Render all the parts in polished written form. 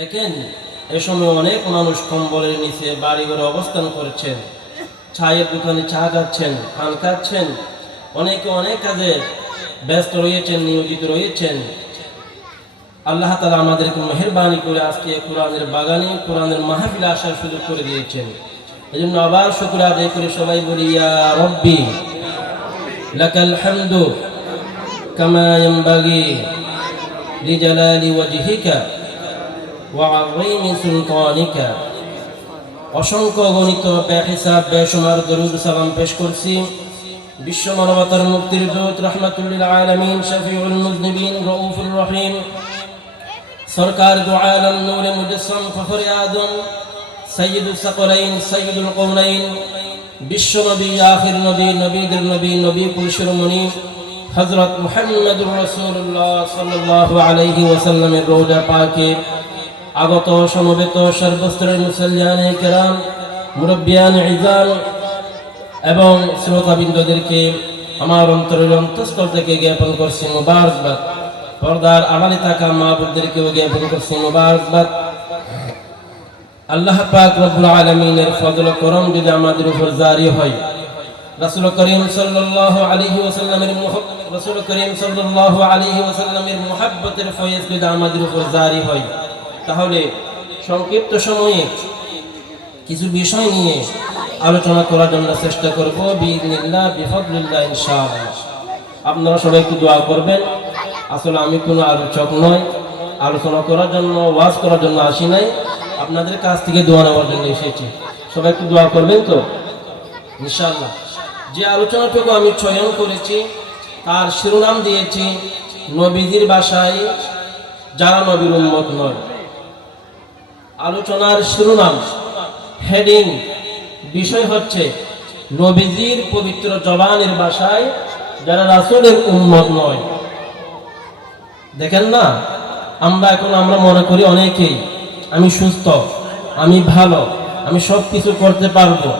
দেখেন, এ সময় অনেক মানুষ কম্বলের নিচে বাড়ি ঘরে অবস্থান করছেন, চায়ের দোকানে চা খাচ্ছেন, পান খাচ্ছেন, অনেকে অনেক কাজে ব্যস্ত রয়েছেন, নিয়োজিত রয়েছেন। আল্লাহ তাআলা আমাদেরকে মেহেরবানি করে আজকে কোরআনের বাগানে, কোরআনের মাহফিলে আসার সুযোগ করে দিয়েছেন। এই জন্য আবার শুকর আদায় করে সবাই বলি, ইয়া রব্বি লাকাল হামদু কামা ইয়ানবাগি লিজালালি ওয়াজহিকা ওয়া আযীমি সুলতানিকা। অসংখ্য গণিত বেহিসাব বেশুমার দরুদ সালাম পেশ করছি বিশ্ব মানবতার মুক্তির দূত, রাহমাতুল লিল আলামিন, শফিউল মুযনিবিন, রাউফুর রহিম, সরকার দু আলম, নূরে মুজাসসাম, ফখরে আদম, সাইয়্যিদুস সাকলাইন, সাইয়্যিদুল কওনাইন, বিশ্ব নবী, আখির নবী, নবীদের নবী, নবী কুল শিরোমণি হযরত মুহাম্মদুর রাসূলুল্লাহ সাল্লাল্লাহু আলাইহি ওয়াসাল্লামের রওজা পাকে আগত সমবেত সর্বস্তরের মুসল্লিয়ানে কেরাম, মুরব্বিয়ান ইজাম এবং শ্রোতাবৃন্দদেরকে আমার অন্তরের অন্তঃস্থল থেকে জ্ঞাপন করছি মুবারকবাদ। পর্দার আড়ালে থাকা মা বোনদেরকেও জ্ঞাপন করছি মুবারকবাদ। আল্লাহ পাক রব্বুল আলামিনের ফজল করম যদি আমাদের উপর জারি হয়, রাসূল করিম সাল্লাল্লাহু আলাইহি ওয়াসাল্লামের মুহাব্বতের ফয়েজ যদি আমাদের উপর জারি হয়, তাহলে সংক্ষিপ্ত সময়ে কিছু বিষয় নিয়ে আলোচনা করার জন্য চেষ্টা করব বিইذنিল্লাহ, বিফদলিল্লাহ, ইনশাআল্লাহ। আপনারা সবাই একটু দোয়া করবেন। আসলে আমি কোনো আলোচক নয়, আলোচনা করার জন্য, ওয়াজ করার জন্য আসি নাই, আপনাদের কাছ থেকে দোয়া নেওয়ার জন্য এসেছি। সবাই একটু দোয়া করবেন তো ইনশাআল্লাহ। যে আলোচনাটুকু আমি চয়ন করেছি তার শিরোনাম দিয়েছি নবীজির বাসায় যারা নবীর উম্মত নয়। আলোচনার শিরোনাম, হেডিং, বিষয় হচ্ছে নবীজির পবিত্র জবানের ভাষায় যারা রাসূলের উম্মত নয়। দেখেন না, আমরা মনে করি অনেকেই আমি সুস্থ, আমি ভালো, আমি সব কিছু করতে পারবো।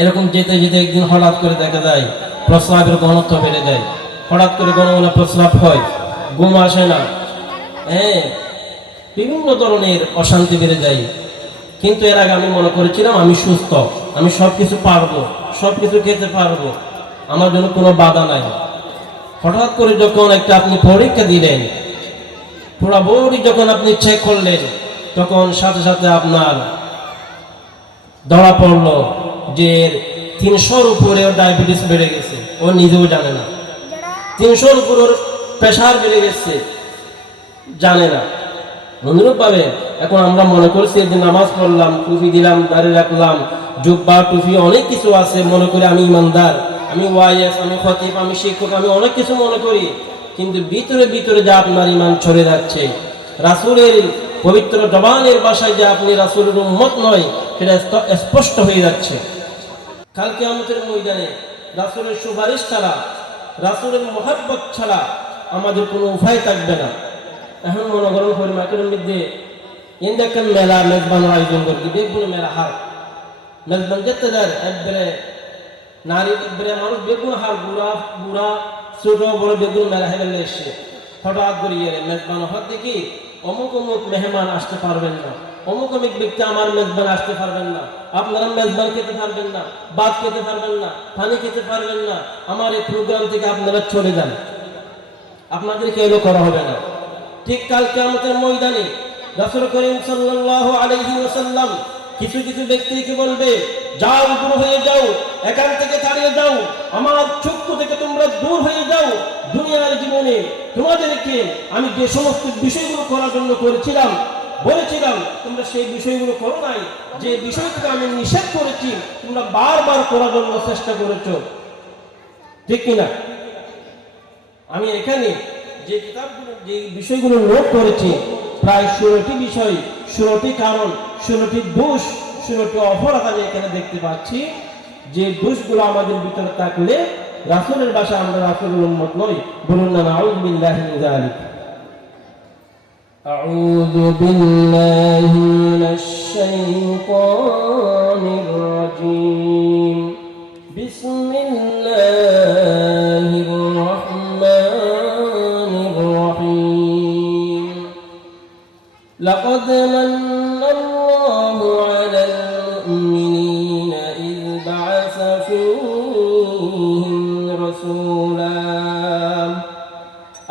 এরকম যেতে যেতে একদিন হঠাৎ করে দেখা যায় প্রস্রাবের ঘনত্ব বেড়ে যায়, হঠাৎ করে ঘন ঘন প্রস্রাব হয়, ঘুম আসে না, বিভিন্ন ধরনের অশান্তি বেড়ে যায়। কিন্তু এর আগে আমি মনে করেছিলাম আমি সুস্থ, আমি সব কিছু পারবো, সব কিছু খেতে পারবো, আমার জন্য কোনো বাধা নাই। হঠাৎ করে যখন একটা আপনি পরীক্ষা দিলেন, পুরো বডি যখন আপনি চেক করলেন, তখন সাথে সাথে আপনার ধরা পড়লো যে 300-র উপরে ডায়াবেটিস বেড়ে গেছে, ও নিজেও জানে না। 300-র উপর প্রেশার বেড়ে গেছে, জানে না। অনুরূপ ভাবে এখন আমরা মনে করছি যে নামাজ পড়লাম, টুপি দিলাম, দাড়ি রাখলাম, জুব্বা, টুপি, অনেক কিছু আছে, মনে করি আমি ইমানদার, আমি ওয়াইস, আমি খতিব, আমি শিক্ষক, আমি অনেক কিছু মনে করি। কিন্তু ভিতরে ভিতরে যা আপনার ইমান চলে যাচ্ছে, রাসূলের পবিত্র জবানের ভাষায় যে আপনি রাসূলের উম্মত নয়, সেটা স্পষ্ট হয়ে যাচ্ছে। কাল কিয়ামতের ময়দানে রাসূলের সুপারিশ ছাড়া, রাসূলের মুহাব্বত ছাড়া আমাদের কোনো উপায় থাকবে না। এখন মনে করেন হরিমাকের মধ্যে একটা মেলা মেজবানোর আয়োজন করছি, বেগুন মেলা হার মেজবান যেতে যায়, একবারে নারী, একবারে মানুষ, বেগুন হার, বুড়া বুড়া ছোট বড় বেগুন মেলা হেলে এসছে। হঠাৎ করে মেজবান হাত দেখি অমুক অমুক মেহমান আসতে পারবেন না, অমুক অমুক ব্যক্তি আমার মেজবান আসতে পারবেন না, আপনারা মেজবান খেতে পারবেন না, ভাত খেতে পারবেন না, পানি খেতে পারবেন না, আমার এই প্রোগ্রাম থেকে আপনারা চলে যান, আপনাদেরকে এলো করা হবে না। ঠিক কাল কিয়ামতের ময়দানে রাসূল করিম সাল্লাল্লাহু আলাইহি ওয়াসাল্লাম কিছু কিছু ব্যক্তিকে বলবে, যাও, দূর হয়ে যাও, এখান থেকে তাড়িয়ে যাও, আমার চক্ষু থেকে তোমরা দূর হয়ে যাও। দুনিয়ার জীবনে তোমাদেরকে আমি যে সমস্ত বিষয়গুলো করার জন্য করেছিলাম, বলেছিলাম, তোমরা সেই বিষয়গুলো করো নাই। যে বিষয়টাকে আমি নিষেধ করেছি, তোমরা বারবার করার জন্য চেষ্টা করেছো, ঠিক কিনা? আমি এখানে যে কিতাবগুলো, যে বিষয়গুলো নোট করেছি, প্রায় 16টি বিষয়, 16টি কারণ, 16টি দোষ, 16টি অপরাধ আমি এখানে দেখতে পাচ্ছি। যে দোষগুলো আমাদের ভিতরে থাকলে রাসূলের ভাষায় আমরা রাসূলের উম্মত নই। বলুন না, আউযু বিল্লাহি মিন যালিক। আউযু বিল্লাহি মিনাশ শাইতানির রাজীম। বিসমিল্লাহির রাহমানির রাহিম। لقد من الله على المؤمنين إذ بعث فيهم رسولا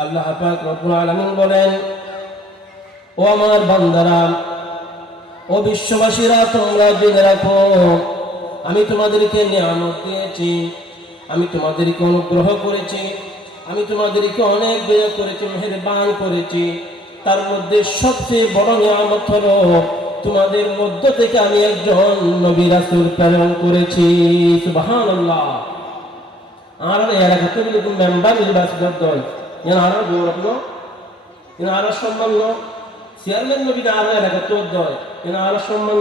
আল্লাহ পাক রব্বুল আলামিন বলেন, ও আমার বান্দারা, ও বিশ্ববাসীরা, তোমরা জেনে রাখো আমি তোমাদেরকে নিয়ামত দিয়েছি, আমি তোমাদেরকে অনুগ্রহ করেছি, আমি তোমাদেরকে অনেক দয়া করেছি, মেহেরবান করেছি। তার মধ্যে সবচেয়ে বড় নিয়ামত হলো তোমাদের মধ্য থেকে আমি একজন নবী রাসূল প্রেরণ করেছি। সুবহানাল্লাহ। আর এলাকা তুমি যখন মেম্বার নির্বাচিত হয় আর গৌরব আর সম্মান চেয়ারম্যান নবী আর এলাকা তোর দয় আর সম্মান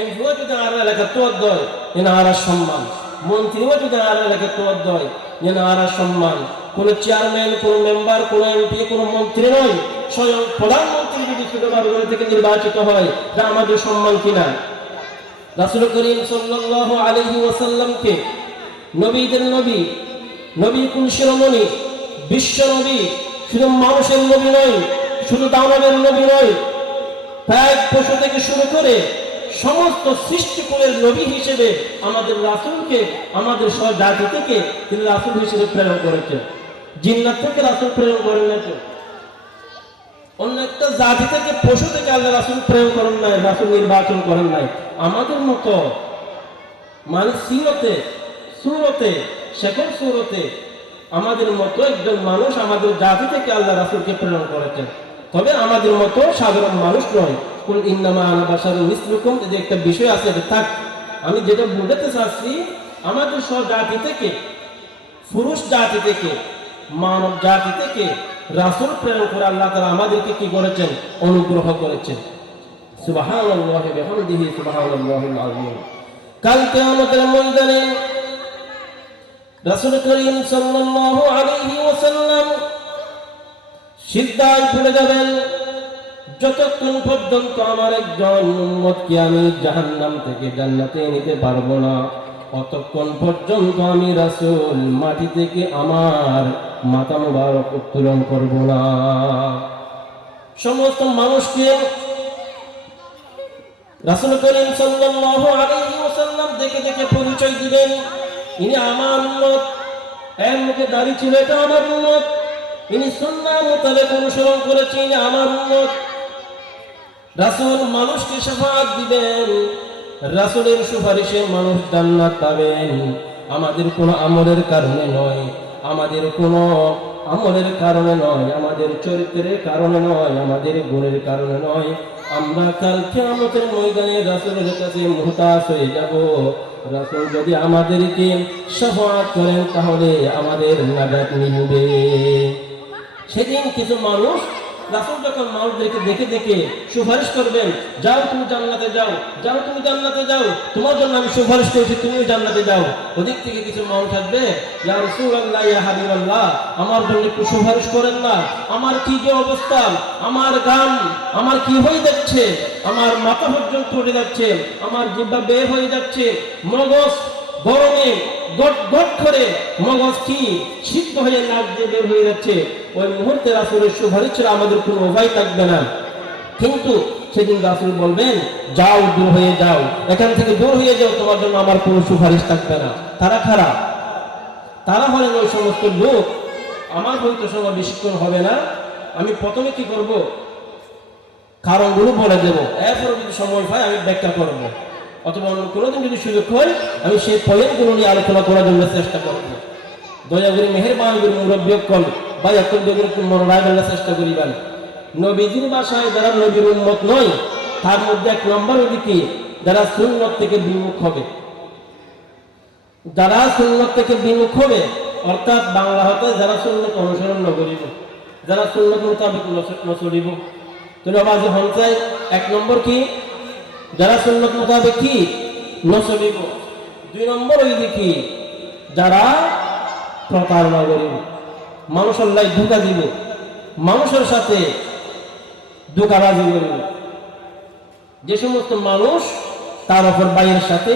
এমপিও যদি আর এলাকা তোর দয় আর সম্মান, মন্ত্রীও যদি আর এলাকা তোর দয় আর সম্মান। কোন চেয়ারম্যান, কোন মেম্বার, কোন এমপি, কোন মন্ত্রী নয়, স্বয়ং প্রধানমন্ত্রী যদি সুন্দরবন থেকে নির্বাচিত হয়, তা আমাদের সম্মান কিনা? রাসূল করিম সাল্লাল্লাহু আলাইহি ওয়াসাল্লামকে নবীদের নবী, নবী কুল শিরোমণি, বিশ্ব নবী, শুধু মানুষের নবী নয়, শুধু দানবের নবী নয়, প্রায় পশু থেকে শুরু করে সমস্ত সৃষ্টিকুলের নবী হিসেবে আমাদের রাসূলকে আমাদের সব জাতি থেকে তিনি রাসূল হিসেবে প্রেরণ করেছেন। জিন্নাত থেকে রাসূল প্রেরণ করেন না, তো অন্য একটা জাতি থেকে, পশু থেকে আল্লাহ রাসূল প্রেরণ করেন নাই, রাসূল নির্বাচন করেন নাই। আমাদের মতো মানে সিরতে, সুরতে, শেখর সুরতে আমাদের মতো একজন মানুষ আমাদের জাতি থেকে আল্লাহ রাসূলকে প্রেরণ করেছেন। তবে আমাদের মতো সাধারণ মানুষ নয়। কুল ইন্নামা আনা বাশারুন মিসলুকুম, যে একটা বিষয় আছে থাক, আমি যেটা বোঝাতে চাচ্ছি, আমাদের সব জাতি থেকে, পুরুষ জাতি থেকে, মানব জাতি থেকে রাসূল প্রেরণ করে আল্লাহ তাআলা আমাদেরকে কি করেছেন? অনুগ্রহ করেছেন। সুবহানাল্লাহি ওয়া বিহামদিহি সুবহানাল্লাহিল আযীম। কাল কিয়ামতের ময়দানে রাসূল করিম সাল্লাল্লাহু আলাইহি ওয়াসাল্লাম সিজদায় পড়ে যাবেন, যতক্ষণ পর্যন্ত আমার একজন উম্মতকে আমি জাহান্নাম থেকে জান্নাতে নিতে পারবো না, ততক্ষণ পর্যন্ত আমি রাসূল মাটি থেকে আমার মাথা মুবারক উত্তোলন করব না। সমস্ত মানুষকে রাসূল করিম সাল্লাল্লাহু আলাইহি ওয়াসাল্লাম দেখে দেখে পরিচয় দিবেন, ইনি আমার উম্মত, এর মুখে দাড়ি ছিল, এটা আমার উম্মত, ইনি সুন্নাহ মোতাবেক অনুসরণ করেছে, ইনি আমার উম্মত। রাসূল মানুষকে শাফাআত দিবেন, রাসূলের সুপারিশে মানুষ জান্নাত পাবেন। আমাদের কোনো আমলের কারণে নয়, আমাদের কোনো আমলের কারণে নয়, আমাদের চরিত্রের কারণে নয়, আমাদের গুণের কারণে নয়। আমরা কাল কিয়ামতের ময়দানে রাসূলের কাছে মুহতাজ হয়ে যাব। রাসূল যদি আমাদেরকে শাফাআত করেন তাহলে আমাদের নাজাত মিলবে। সেদিন কিছু মানুষ, রাসূল যখন মানুষদেরকে দেখে দেখে সুপারিশ করবেন, যাও তুমি জান্নাতে যাও, যাও তুমি জান্নাতে যাও, তোমার জন্য আমি সুপারিশ করেছি, তুমিও জান্নাতে যাও। ওদিক থেকে কিছু মানুষ থাকবে, ইয়া রাসূলুল্লাহ, ইয়া হাবিবাল্লাহ, আমার জন্য একটু সুপারিশ করেন না, আমার কি যে অবস্থা, আমার গান আমার কি হয়ে যাচ্ছে, আমার মাথা পর্যন্ত উঠে যাচ্ছে, আমার জিহ্বা বের হয়ে যাচ্ছে, মগজ গরমে গট গট করে মগজ কি সিদ্ধ হয়ে নাক দিয়ে বের হয়ে যাচ্ছে। ওই মুহূর্তে রাসূলের সুপারিশ ছাড়া আমাদের কোনো উপায় থাকবে না। কিন্তু সেদিন রাসূল বলবেন, যাও, দূর হয়ে যাও, এখান থেকে দূর হয়ে যাও, তোমার জন্য আমার কোনো সুপারিশ থাকবে না। তারা খারাপ, তারা হলেন ওই সমস্ত লোক। আমার হয়তো সময় বেশিক্ষণ হবে না, আমি প্রথমে কি করব, কারণগুলো বলে দেব, এরপরে যদি সময় পাই আমি ব্যাখ্যা করব, অথবা অন্য কোনোদিন যদি সুযোগ হয় আমি সেই পয়েন্টগুলো নিয়ে আলোচনা করার জন্য চেষ্টা করব। দয়া করে মেহেরবান করে মুরব্বী কল বা একটু মনোরায় বলার চেষ্টা করিবেন। নবীজির বাসায় যারা নবীর উম্মত নয়, তার মধ্যে এক নম্বর ওদিকে যারা সুন্নত থেকে বিমুখ হবে, যারা সুন্নত থেকে বিমুখ হবে, অর্থাৎ বাংলা হতে যারা সুন্নত অনুসরণ ন করিব, যারা সুন্নত মোতাবেক নচলিব। তুমি আবার যখন চাই এক নম্বর কি, যারা সুন্নত মোতাবেক কি নচলিব। দুই নম্বর ওই দেখি যারা প্রতারণা করিব, মানুষের লাই ধোঁকা দিব, মানুষের সাথে ধোঁকাবাজি করিব। যে সমস্ত মানুষ তার উপর বাইরের সাথে,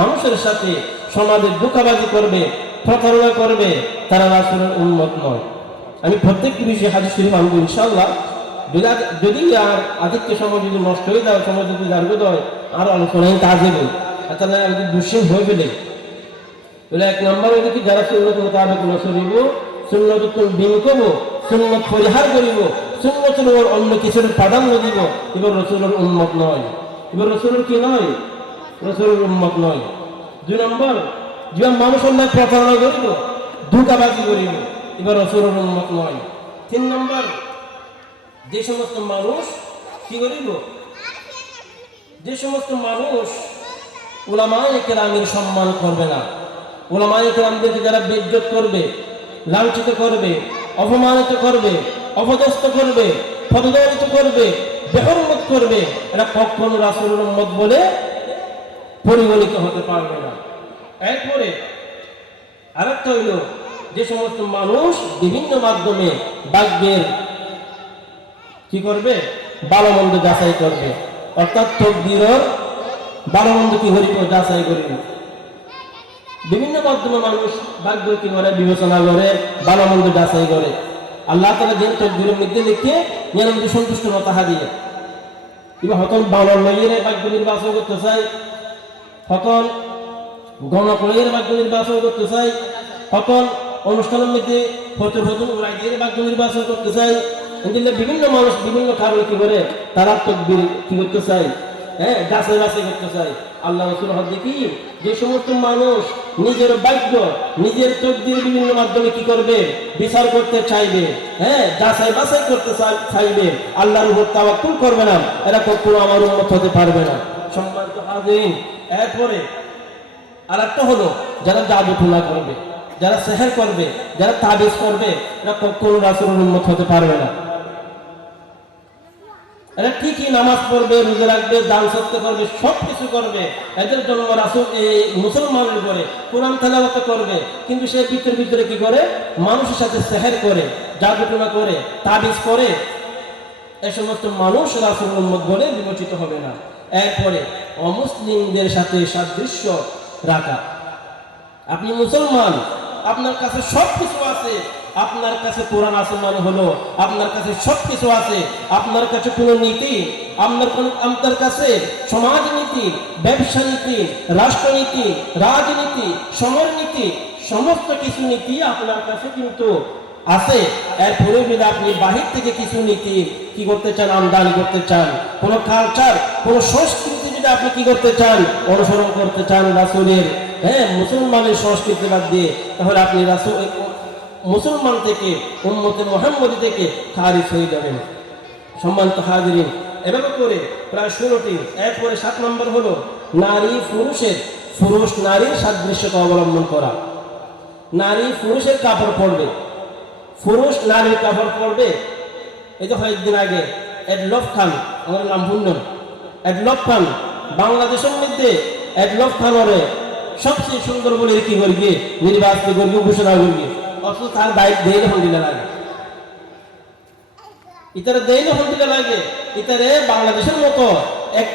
মানুষের সাথে সমাজে ধোঁকাবাজি করবে, প্রতারণা করবে, তারা রাসূলের উম্মত নয়। আমি প্রত্যেকটি বিষয়ে হাদিস শরীফ আনবো ইনশাআল্লাহ। যদি আর আদিত্য সময় যদি নষ্ট হয়ে যায়, সময় যদি জার্গত হয়, আর আলোচনায় কাজে বই তাহলে যদি দুশ্চিন হয়ে গেলে বলে 1 নম্বর হইলে কি যারা সুন্নত মোতাবেক নসরিব, সুন্নতুল বিন করব, সুন্নত পরিহার করিব, সুন্নতের উপর অন্য কিছুর প্রাধান্য দিব, এবার রাসূলের উম্মত নয়। এবার রাসূলের কি নয়? রাসূলের উম্মত নয়। 2 নম্বর, যে মানুষ অন্যায় প্রতারণা করিব, ধোঁকাবাজি করিব, এবার রাসূলের উম্মত নয়। 3 নম্বর, যে সমস্ত মানুষ কি করিব, যে সমস্ত মানুষ উলামায়ে কেরামের সম্মান করবে না, উলামায়ে কেরামদেরকে যারা বেইজ্জত করবে, লাঞ্ছিত করবে, অপমানিত করবে, অপদস্থ করবে, পদদলিত করবে, বেহরমত করবে, এরা কখনো রাসূলের উম্মত বলে পরিগণিত হতে পারবে না। এরপরে আরেকটা হইল, যে সমস্ত মানুষ বিভিন্ন মাধ্যমে ভাগ্যের কি করবে, ভালো মন্দ যাচাই করবে, অর্থাৎ তকদিরের ভালো মন্দ কি করিব, যাচাই করিব। বিভিন্ন মাধ্যমে মানুষ ভাগ্য কি করে, বিবেচনা করে, ভালো মন্দ যাচাই করে। আল্লাহ তাআলা যে তকদিরের মধ্যে লিখে নিরানব্বই সন্তুষ্ট না তাহা দিয়ে এবার হতন বাউল লইয়ের ভাগ্য নির্বাচন করতে চাই, হতন গণক লইয়ের ভাগ্য নির্বাচন করতে চাই, হতন অনুষ্ঠানের মধ্যে ফটো উড়াই দিয়ে ভাগ্য নির্বাচন করতে চাই। বিভিন্ন মানুষ বিভিন্ন কারণে কি করে, তারা তকদির কি করতে চাই, যাচাই বাছাই করতে চাই। আল্লাহ রাসূল হাদিসে কি, যে সমস্ত মানুষ নিজের ভাগ্য, নিজের তকদির বিভিন্ন মাধ্যমে কি করবে, বিচার করতে চাইবে, যাচাই বাছাই করতে চাইবে, আল্লাহর উপর তাওয়াক্কুল করবে না, এরা কখনো আমার উম্মত হতে পারবে না। সম্মানিত হাজিরিন, এরপরে আরেকটা হলো, যারা জাদু টোনা করবে, যারা সেহের করবে, যারা তাবিজ করবে, এরা কখনো রাসূলের উম্মত হতে পারবে না। এরা ঠিকই নামাজ পড়বে, রোজা রাখবে, দান সদকা করবে, সবকিছু করবে, এদের জন্য রাসূল এই মুসলমানের উপরে কোরআন তেলাওয়াত করবে, কিন্তু সে ভিতরে কি করে, মানুষের সাথে সেহের করে, জাদুটোনা করে, তাবিজ করে, এই সমস্ত মানুষ রাসূলের উম্মত বলে বিবেচিত হবে না। এরপরে অমুসলিমদের সাথে সাদৃশ্য রাখা। আপনি মুসলমান, আপনার কাছে সবকিছু আছে, আপনার কাছে কোরআন আছে মানে হলো আপনার কাছে সবকিছু আছে, আপনার কাছে কোনো নীতি, আপনার কাছে সমাজনীতি, ব্যবসা নীতি, রাষ্ট্রনীতি, রাজনীতি, সমাজনীতি, সমস্ত কিছু নীতি আপনার কাছে কিন্তু আছে। এরপরে যদি আপনি বাহির থেকে কিছু নীতি কি করতে চান, আমদানি করতে চান, কোনো কালচার, কোনো সংস্কৃতি যদি আপনি কি করতে চান, অনুসরণ করতে চান রাসূলের, মুসলমানের সংস্কৃতি বাদ দিয়ে, তাহলে আপনি রাসূল মুসলমান থেকে, উম্মতে মুহাম্মদী থেকে খারিজ হয়ে যাবেন। সম্মানিত হাজিরিন, এভাবে করে প্রায় 16টি। এরপরে 7 নম্বর হলো নারী পুরুষের, পুরুষ নারীর সাদৃশ্যতা অবলম্বন করা। নারী পুরুষের কাপড় পরবে, পুরুষ নারীর কাপড় পরবে। এই যে কয়েকদিন আগে এডলফ খান, আমার নাম ভুললাম, এডলফ খান বাংলাদেশের মধ্যে এডলফ খানরে সবচেয়ে সুন্দর বলে কি করবে, নির্বাচিত করবে, ঘোষণা করবে, অথচ তার দায়িত্ব দেয় না হন্দিলা লাগে, ইতারে দেয় না হন্দিলা লাগে। ইতারে বাংলাদেশের মতো এক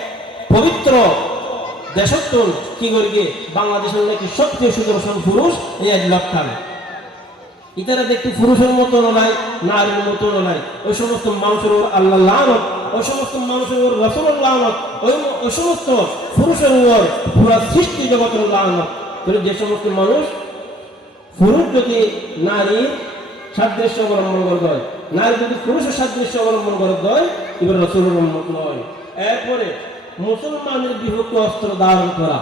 পবিত্র দেশত্বন কি করবে, বাংলাদেশের নাকি সবচেয়ে সুদর্শন পুরুষ এই এডলফ খান। ইতারা দেখতে পুরুষের মতো নয়, নারীর মতো নয়, ওই সমস্ত মানুষের ওর আল্লাহ লানত, ওই সমস্ত মানুষের ওর রাসূলের লানত, ওই সমস্ত পুরুষের ওর পুরা সৃষ্টি জগতের লানত। যে সমস্ত মানুষ পুরুষ যদি নারীর সাদৃশ্য অবলম্বন করতে হয়, নারী যদি পুরুষের সাদৃশ্য অবলম্বন করতে হয়, এবার রাসূলের উম্মত নয়। এরপরে মুসলমানের বিপক্ষে অস্ত্র ধারণ করা,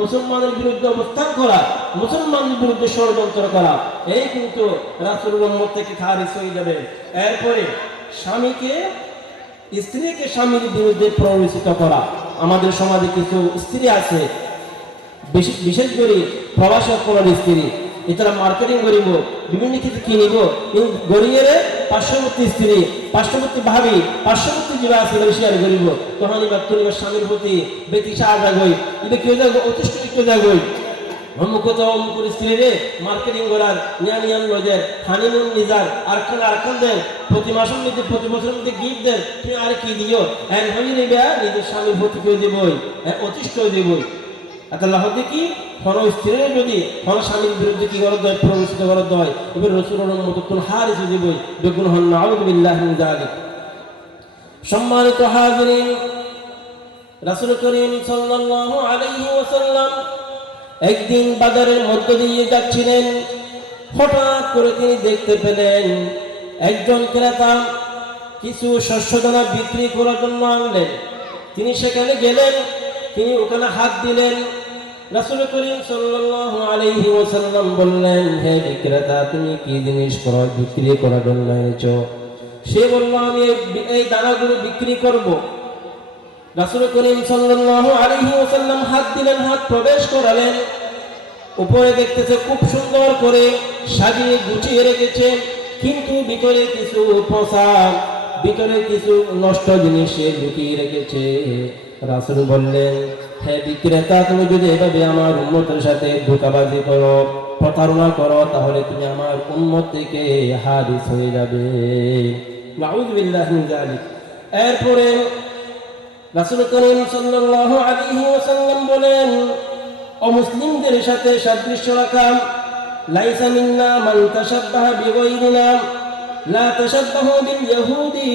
মুসলমানের বিরুদ্ধে অবস্থান করা, মুসলমানের বিরুদ্ধে ষড়যন্ত্র করা, এই কিন্তু রাসূলের উম্মত থেকে খারিজ হয়ে যাবে। এরপরে স্ত্রীকে স্বামীর বিরুদ্ধে প্ররোচিত করা। আমাদের সমাজে কিছু স্ত্রী আছে, বিশেষ করে প্রবাসী করার স্ত্রী, এছাড়া মার্কেটিং করিব, বিভিন্ন কিছু কিনিব, গড়িয়ে পার্শ্ববর্তী স্ত্রী, পার্শ্ববর্তী ভাবি, পার্শ্ববর্তী যেটা আছে শেয়ার করিব, তখন এবার তোর স্বামীর প্রতি বেতিশা জাগই, এটা কেউ যাগো, অতিষ্ঠ কেউ জাগই, অমুকতা অমুক স্ত্রী রে মার্কেটিং করার নিয়াম লজের হানিমুন নিজার আরকান দেন, প্রতি মাসের মধ্যে প্রতি বছরের মধ্যে গিফট দেন, তুমি আর কি দিও, হয়ে নেবে নিজের স্বামীর প্রতি কেউ দেবই, অতিষ্ঠ দেবই। আল্লাহ কি কোন স্ত্রীর যদি কোন স্বামীর বিরুদ্ধে কি করা হয়, প্ররোচিত করা হয়, এবার রাসূলের উম্মত তুল হারিস দেবই, বেগুন হন নাউযু বিল্লাহি মিন যালিক। সম্মানিত হাজিরিন, রাসূল করিম সাল্লাল্লাহু আলাইহি ওয়াসাল্লাম একদিন বাজারের মধ্য দিয়ে যাচ্ছিলেন। হঠাৎ করে তিনি দেখতে পেলেন একজন ক্রেতা কিছু শস্যদানা বিক্রি করার জন্য আনলেন। তিনি সেখানে গেলেন, তিনি ওখানে হাত দিলেন। রাসূল করিম সাল্লাল্লাহু আলাইহি ওয়াসাল্লাম বললেন, হে বিক্রেতা, তুমি কি জিনিস বিক্রি করার জন্য এনেছো? সে বলল, আমি এই দানাগুলো বিক্রি করব। রাসূল করিম সাল্লাল্লাহু আলাইহি ওয়াসাল্লাম হাত দিলেন, হাত প্রবেশ করালেন। উপরে দেখতেছে খুব সুন্দর করে সাজিয়ে গুছিয়ে রেখেছে, কিন্তু ভিতরে কিছু পচা, ভিতরে কিছু নষ্ট জিনিস লুকিয়ে রেখেছে। রাসূল বললেন, হে বিক্রেতা, তুমি যদি এভাবে আমার উম্মতের সাথে ধোঁকাবাজি করো, প্রতারণা করো, তাহলে তুমি আমার উম্মত থেকে হাদিস হয়ে যাবে। নাউযু বিল্লাহি মিন যালিক। এরপরে রাসূল করিম সাল্লাল্লাহু আলাইহি ওয়াসাল্লাম বলেন, অমুসলিমদের সাথে সাদৃশ্য রাখা। লাইসা মিন্না মান তাশাব্বাহা বিগাইরিনা, লা তাশাব্বাহু বিল ইয়াহুদি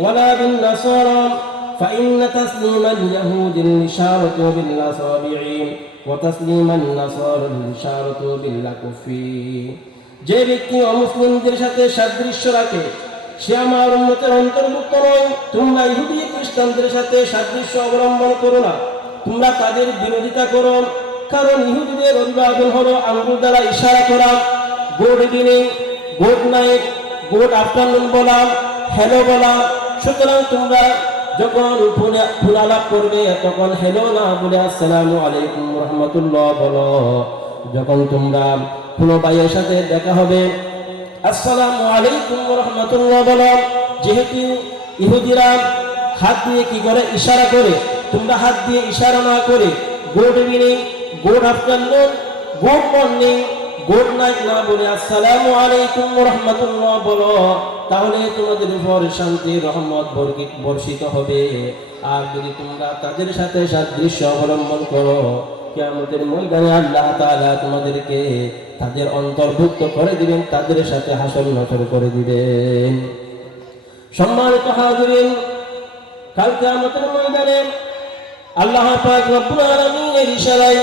ওয়ালা বিন নাসারা, فإن تسليم اليهود الإشارة بالأصابع وتسليم النصارى الإشارة بالأكف। যে ব্যক্তি অমুসলিমদের সাথে সাদৃশ্য রাখে সে আমার উম্মতের অন্তর্ভুক্ত নয়। তোমরা ইহুদি খ্রিস্টানদের সাথে সাদৃশ্য অবলম্বন করো না, তোমরা তাদের বিরোধিতা করো। কারণ ইহুদিদের অভিবাদন হলো আঙ্গুল দ্বারা ইশারা করা, good evening, good night, good afternoon বলা, হ্যালো বলা। সুতরাং তোমরা যখন ফোন আলাপ করবে তখন হ্যালো না বলে আসসালামু আলাইকুম রাহমাতুল্লাহ বলো। যখন তোমরা কোনো ভাইয়ের সাথে দেখা হবে আসসালামু আলাইকুম রাহমাতুল্লাহ বলো। যেহেতু ইহুদিরা হাত দিয়ে কি করে? ইশারা করে। তোমরা হাত দিয়ে ইশারা না করে good evening, good afternoon, good morning, good night না বলে আসসালামু আলাইকুম রাহমাতুল্লাহ বলো। তাহলে তোমাদের উপর শান্তি রহমত বর্ষিত হবে। আর যদি তোমরা তাদের সাথে সাদৃশ্য অবলম্বন করো, কিয়ামতের ময়দানে আল্লাহ তাআলা তোমাদেরকে তাদের অন্তর্ভুক্ত করে দিবেন, তাদের সাথে হাসর নাসর করে দিবেন। সম্মানিত হাজিরিন, কাল কিয়ামতের ময়দানে আল্লাহ পাক রব্বুল আলামিনের ইশারায়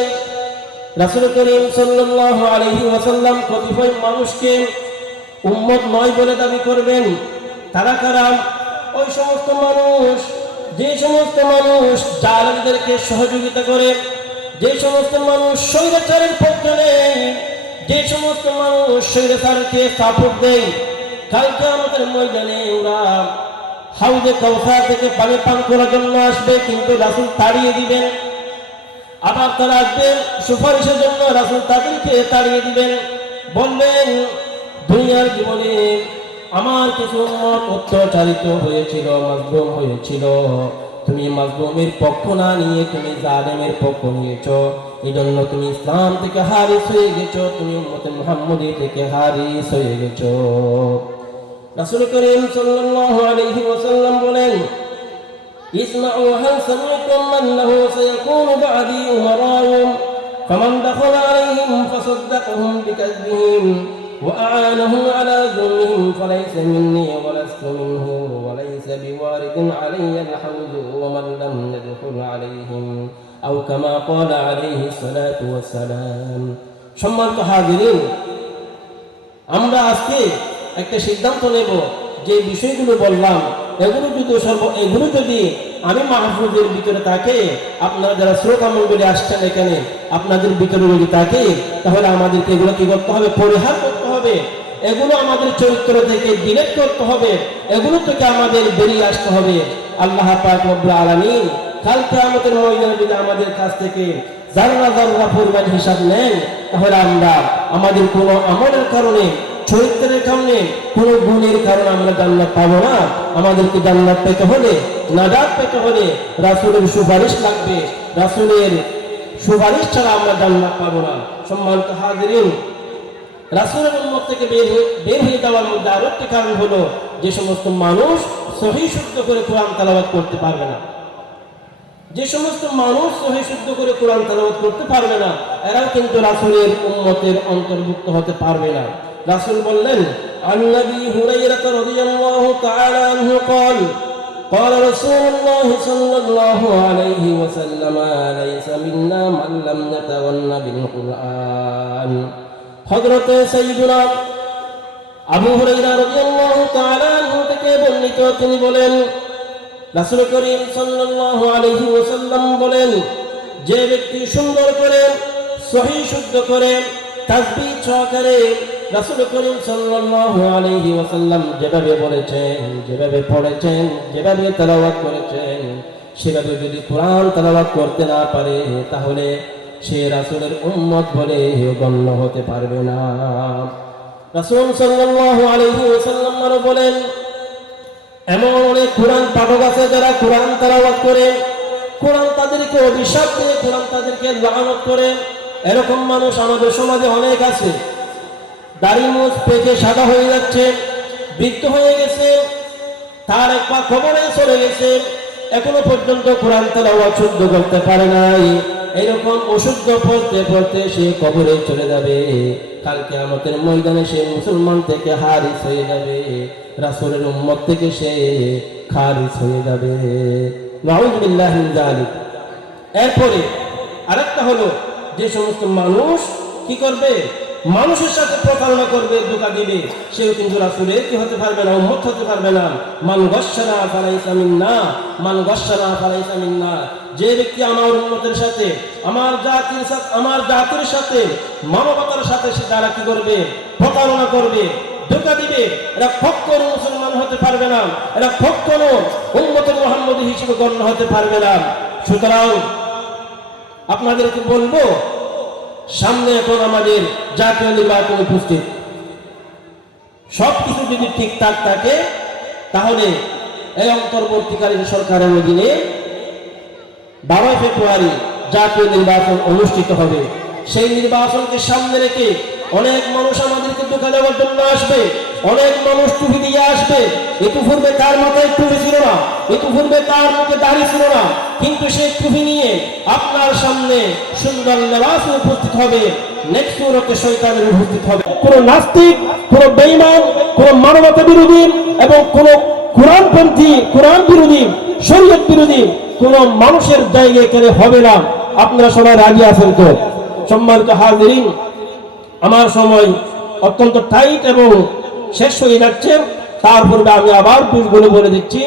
রাসূল করিম সাল্লাল্লাহু আলাইহি ওয়াসাল্লাম কতিপয় মানুষকে উম্মত নয় বলে দাবি করবেন। তারা কারা? ওই সমস্ত মানুষ, যে সমস্ত মানুষ জালেমদেরকে সহযোগিতা করে, যে সমস্ত মানুষ স্বৈরাচারের পক্ষে নেই, যে সমস্ত মানুষ স্বৈরাচারকে সাপোর্ট দেয়। কাল কিয়ামতের ময়দানে ওরা হাউজে কাউসার থেকে পানি পান করার জন্য আসবে, কিন্তু রাসূল তাড়িয়ে দিবেন। আবার তারা আসবেন সুপারিশের জন্য, রাসূল তাদেরকে তাড়িয়ে দিবেন। বলবেন, দুনিয়ার জীবনে আমার কিছু উম্মত অত্যাচারিত হয়েছিল, মাজলুম হয়েছিল, তুমি মাজলুমের পক্ষ না নিয়ে তুমি জালেমের পক্ষ নিয়েছো, এই জন্য তুমি ইসলাম থেকে হারিস হয়ে গেছো, তুমি উম্মতে মুহাম্মদী থেকে হারিস হয়ে গেছো। রাসূল করিম সাল্লাল্লাহু আলাইহি ওয়াসাল্লাম বলেন, ইসমাউ হাল সামি'তুম আন্নাহু সায়াকুনু বা'দি উমারা'উম ফামান দাখালা আলাইহিম ফাসাদ্দাকহুম বিকাযবিহিম وأعانه على ظلمهم فليس مني ولست منه وليس بوارد علي الحوض ومن لم يدخل عليهم أو كما قال عليه الصلاة والسلام। সম্মানিত হাজিরিন, আমরা আজকে একটা সিদ্ধান্ত নেব যে বিষয়গুলো বললাম এগুলো যদি আমি মাহফুজের ভিতরে থাকে, আপনারা যারা শ্রোতা মণ্ডলী আসছেন এখানে আপনাদের ভিতরে যদি থাকে, তাহলে আমাদেরকে এগুলো কি করতে হবে? পরিহার করতে হবে। এগুলো আমাদের চরিত্র থেকে ডিলিট করতে হবে, এগুলো থেকে আমাদের বেরিয়ে আসতে হবে। আল্লাহ পাক রব্বুল আলামিন কাল কিয়ামতের ময়দানে যদি আমাদের কাছ থেকে যারা যারা পরিমাণ হিসাব নেন, তাহলে আমরা আমাদের কোনো আমলের কারণে, চরিত্রের কারণে, কোন গুণের কারণে আমরা জান্নাত পাবো না। আমাদেরকে জান্নাত পেতে হলে, নাজাত পেতে হলে রাসূলের সুপারিশ লাগবে। রাসূলের সুপারিশ ছাড়া আমরা জান্নাত পাবো না। সম্মানিত হাজিরিন, রাসূলের উম্মত থেকে বের হয়ে যাওয়ার মধ্যে আরো একটি কারণ হলো, যে সমস্ত মানুষ সহিহ শুদ্ধ করে কোরআন তেলাওয়াত করতে পারবে না, যে সমস্ত মানুষ সহিহ শুদ্ধ করে কোরআন তেলাওয়াত করতে পারবে না, এরাও কিন্তু রাসূলের উম্মতের অন্তর্ভুক্ত হতে পারবে না। রাসূল বললেন, আন নবী হুরায়রা রাদিয়াল্লাহু তাআলা আনহু قال قال رسول الله صلى الله عليه وسلم ليس منا من لم يتغن بالقرآن হযরত সাইয়্যিদুনা আবু হুরায়রা রাদিয়াল্লাহু তাআলা আনহু থেকে বর্ণিত, তিনি বলেন রাসূল করিম সাল্লাল্লাহু আলাইহি ওয়াসাল্লাম বলেন, যে ব্যক্তি সুন্দর করে সহিহ শুদ্ধ করে তাসবিহ সহকারে রাসূল করিম সাল্লাল্লাহু আলাইহি ওয়াসাল্লাম যেভাবে বলেছেন, যেভাবে পড়েছেন, যেভাবে তেলাওয়াত করেছেন, সেভাবে যদি কোরআন তেলাওয়াত করতে না পারে তাহলে সে রাসূলের উম্মত বলে গণ্য হতে পারবে না। রাসূল সাল্লাল্লাহু আলাইহি ওয়াসাল্লাম আরো বলেন, এমন অনেক কোরআন পাঠক আছে যারা কোরআন তেলাওয়াত করে কোরআন তাদেরকে অভিশাপ দিয়ে, কোরআন তাদেরকে লানত করে। এরকম মানুষ আমাদের সমাজে অনেক আছে। দাড়ি মুছ পেকে সাদা হয়ে যাচ্ছে, বৃদ্ধ হয়ে গেছে, তার এক পা কবরে চলে গেছে, এখনো পর্যন্ত কোরআন তেলাওয়াত শুদ্ধ করতে পারে নাই। এরকম অশুদ্ধ পড়তে পড়তে সে কবরে চলে যাবে। কাল কিয়ামতের ময়দানে সে মুসলমান থেকে হারিস হয়ে যাবে, রাসূলের উম্মত থেকে সে খারিজ হয়ে যাবে। নাউযু বিল্লাহি মিন যালিক। এরপরে আরেকটা হলো, যে সমস্ত মানুষ কি করবে, মানুষের সাথে প্রতারণা করবে, ধোঁকা দিবে, সেও কিন্তু রাসূলের কি হতে পারবে না, উম্মত হতে পারবে না। মান গাশশানা ফালাইসা মিন্না, মান গাশশানা ফালাইসা মিন্না। যে ব্যক্তি আমার উম্মতের সাথে, আমার জাতির সাথে, মানবতার সাথে সে তারা কি করবে, প্রতারণা করবে, ধোঁকা দিবে, এরা কখনো মুসলমান হতে পারবে না, এরা কখনো উম্মতে মুহাম্মদী হিসেবে গণ্য হতে পারবে না। সুতরাং আপনাদেরকে বলবো, সামনে এখন আমাদের জাতীয় নির্বাচন উপস্থিত। সবকিছু যদি ঠিকঠাক থাকে তাহলে এই অন্তর্বর্তীকালীন সরকারের অধীনে 12 ফেব্রুয়ারি জাতীয় নির্বাচন অনুষ্ঠিত হবে। সেই নির্বাচনকে সামনে রেখে অনেক মানুষ আমাদেরকে ধোঁকা দেওয়ার জন্য আসবে, অনেক মানুষ টুপি দিয়ে আসবে। ইতিপূর্বে তার মাথায় টুপি ছিল না, ইতিপূর্বে তার মুখে দাড়ি ছিল না, কিন্তু সেই টুপি নিয়ে আপনার সামনে সুন্দর লেবাসে উপস্থিত হবে, নেক্সট সুরতে শয়তানের উপস্থিত হবে। কোন নাস্তিক, কোন বেঈমান, কোন মানবতা বিরোধী এবং কোন কোরআনপন্থী, কোরআন বিরোধী, শরীয়ত বিরোধী কোন মানুষের জায়গায় এখানে হবে না। আপনারা সবাই রাজি আছেন তো? সম্মানিত হাজিরিন, আমার সময় অত্যন্ত টাইট এবং শেষ হয়ে যাচ্ছে। তার পূর্বে আমি আবার বলে দিচ্ছি,